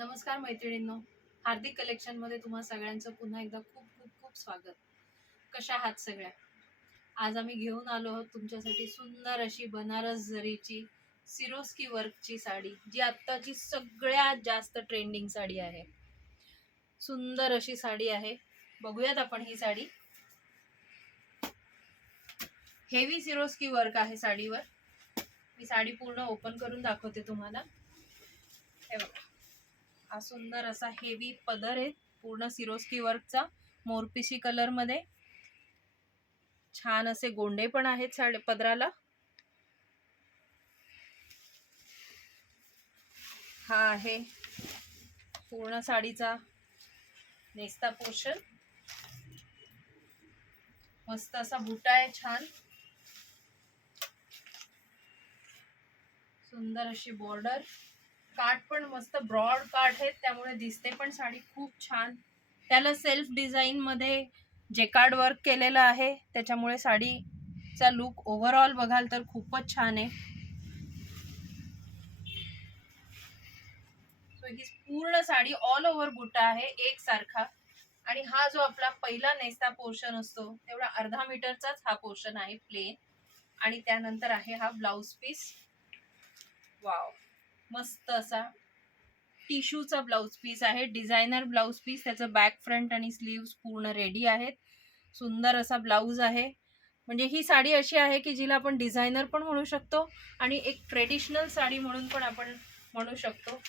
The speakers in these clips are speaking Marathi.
नमस्कार मैत्रिणींनो, हार्दिक कलेक्शन मध्ये तुम्हा सगळ्यांचं पुन्हा एकदा खूप खूप खूप स्वागत. कशा आहात सगळ्या? आज आम्ही घेऊन आलो आहोत तुमच्यासाठी सुंदर अशी बनारस जरीची सिरोस्की वर्कची साडी, जी आत्ताची सगळ्यात जास्त ट्रेंडिंग साडी आहे. सुंदर अशी साडी आहे. बघूयात आपण ही साडी. हेवी सिरोस्की वर्क आहे साडीवर. मी साडी पूर्ण ओपन करून दाखवते तुम्हाला. हे बघा, हा सुंदर असा हेवी पदर आहे, पूर्ण सिरोस्की वर्कचा, मोरपिशी कलर मध्ये. छान असे गोंडे पण आहेत साडी पदराला. हा आहे पूर्ण साडीचा नेस्ता पोर्शन. मस्त असा बुटा आहे, छान सुंदर अशी बॉर्डर. काठ पण मस्त ब्रॉड काठ आहेत, त्यामुळे दिसते पण साडी खूप छान. त्याला सेल्फ डिझाईन मध्ये जेकार्ड वर्क केलेलं आहे, त्याच्यामुळे साडीचा लुक ओव्हरऑल बघाल तर खूपच छान आहे. ही पूर्ण साडी ऑल ओव्हर बुट्टा आहे एकसारखा. आणि हा जो आपला पहिला नेस्ता पोर्शन असतो तेवढा अर्धा मीटरचाच हा पोर्शन आहे प्लेन. आणि त्यानंतर आहे हा ब्लाउज पीस. वाव, मस्त असा टिश्यूचा ब्लाउज पीस आहे, डिझायनर ब्लाउज पीस. त्याचं बॅक, फ्रंट आणि स्लीव्स पूर्ण रेडी आहेत. सुंदर असा ब्लाउज आहे. म्हणजे ही साडी अशी आहे की जिला आपण डिझायनर पण म्हणू शकतो आणि एक ट्रेडिशनल साडी म्हणून पण आपण म्हणू शकतो.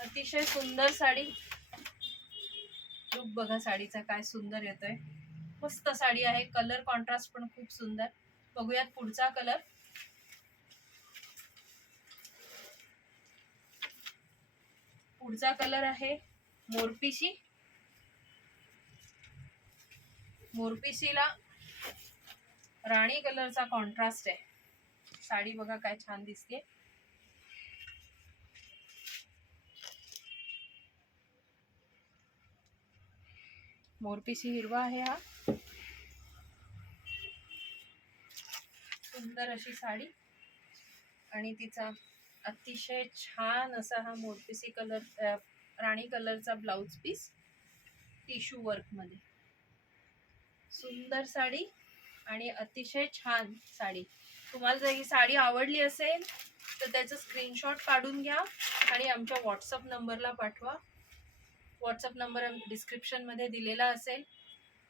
अतिशय सुंदर साडी. लुक बघा साडीचा काय सुंदर येतोय. मस्त साडी आहे. कलर कॉन्ट्रास्ट पण खूप सुंदर. बघूयात पुढचा कलर. पुढचा कलर आहे मोरपिशी. मोरपिशीला राणी कलरचा कॉन्ट्रास्ट आहे. साडी बघा काय छान दिसते. मोरपिशी हिरवा आहे हा. सुंदर अशी साडी आणि तिचा अतिशय छान असा हा मोरपिसी कलर, राणी कलरचा ब्लाउज पीस टिश्यू वर्क मध्ये. सुंदर साडी आणि अतिशय छान साडी. तुम्हाला जर ही साडी आवडली असेल तर त्याचं स्क्रीनशॉट काढून घ्या आणि आमच्या व्हॉट्सअप नंबरला पाठवा. व्हॉट्सअप नंबर डिस्क्रिप्शन मध्ये दिलेला असेल.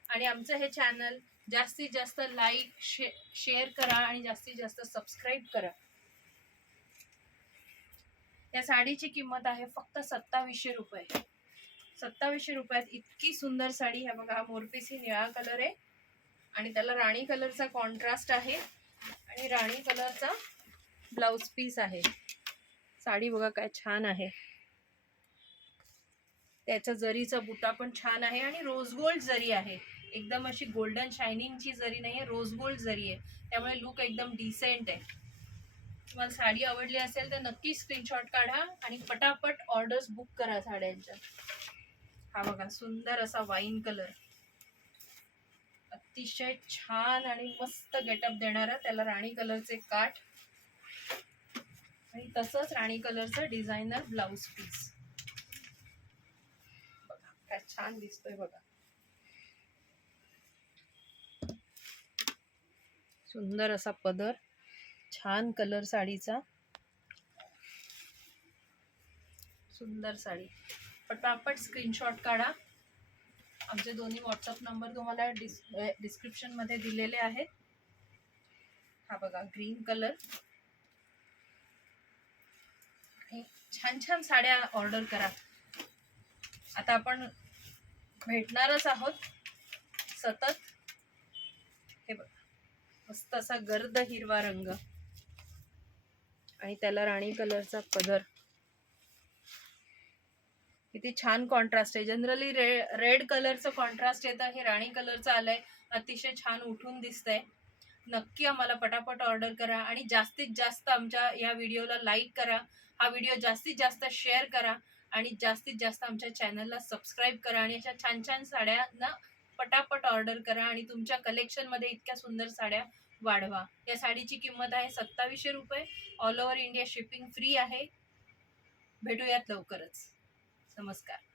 आणि आमचं हे चॅनल जास्तीत जास्त लाईक, शेअर करा आणि जास्तीत जास्त सबस्क्राईब करा. या साडीची किंमत आहे फक्त 2700 रुपये. 2700 रुपयात इतकी सुंदर साडी. हा बघा, हा मोरपिसी निळा कलर आहे आणि त्याला राणी कलरचा कॉन्ट्रास्ट आहे आणि राणी कलरचा ब्लाउज पीस आहे. साडी बघा काय छान आहे. त्याचा जरीचा बुटा पण छान आहे आणि रोज गोल्ड जरी आहे. एकदम अशी गोल्डन शायनिंगची जरी नाहीये, रोज गोल्ड जरी आहे, त्यामुळे लुक एकदम डिसेंट आहे. तुम्हाला साडी आवडली असेल तर नक्की स्क्रीनशॉट काढा आणि पटापट ऑर्डर्स बुक करा साड्यांच्या. हा बघा सुंदर असा वाईन कलर, अतिशय छान आणि मस्त गेटअप देणारा. त्याला राणी कलरचे काठ आणि तसंच राणी कलरचं डिझायनर ब्लाउज पीस. बघा काय छान दिसतोय बघा. सुंदर असा पदर, छान कलर साडीचा. सुंदर साडी. पटापट स्क्रीनशॉट काढा. आमचे दोन्ही व्हॉट्सअप नंबर तुम्हाला डिस्क्रिप्शन मध्ये दिलेले आहेत. हा बघा ग्रीन कलर. छान छान साड्या ऑर्डर करा. आता आपण भेटणारच आहोत सतत. हे बघा मस्त असा गर्द हिरवा रंग आणि त्याला राणी कलरचा पदर. किती छान कॉन्ट्रास्ट आहे. जनरली रेड कलरचं कॉन्ट्रास्ट येतं, हे राणी कलरचं आलंय. अतिशय छान उठून दिसतंय. नक्की आम्हाला पटापट ऑर्डर करा आणि जास्तीत जास्त आमच्या या व्हिडिओला लाईक करा. हा व्हिडिओ जास्तीत जास्त शेअर करा आणि जास्तीत जास्त आमच्या चॅनलला सबस्क्राईब करा आणि अशा छान छान साड्यांना पटापट ऑर्डर करा आणि तुमच्या कलेक्शनमध्ये इतक्या सुंदर साड्या वाढवा. या साडीची किंमत आहे 2700 रुपये. All over India shipping free आहे. भेटूयात लवकरच. नमस्कार.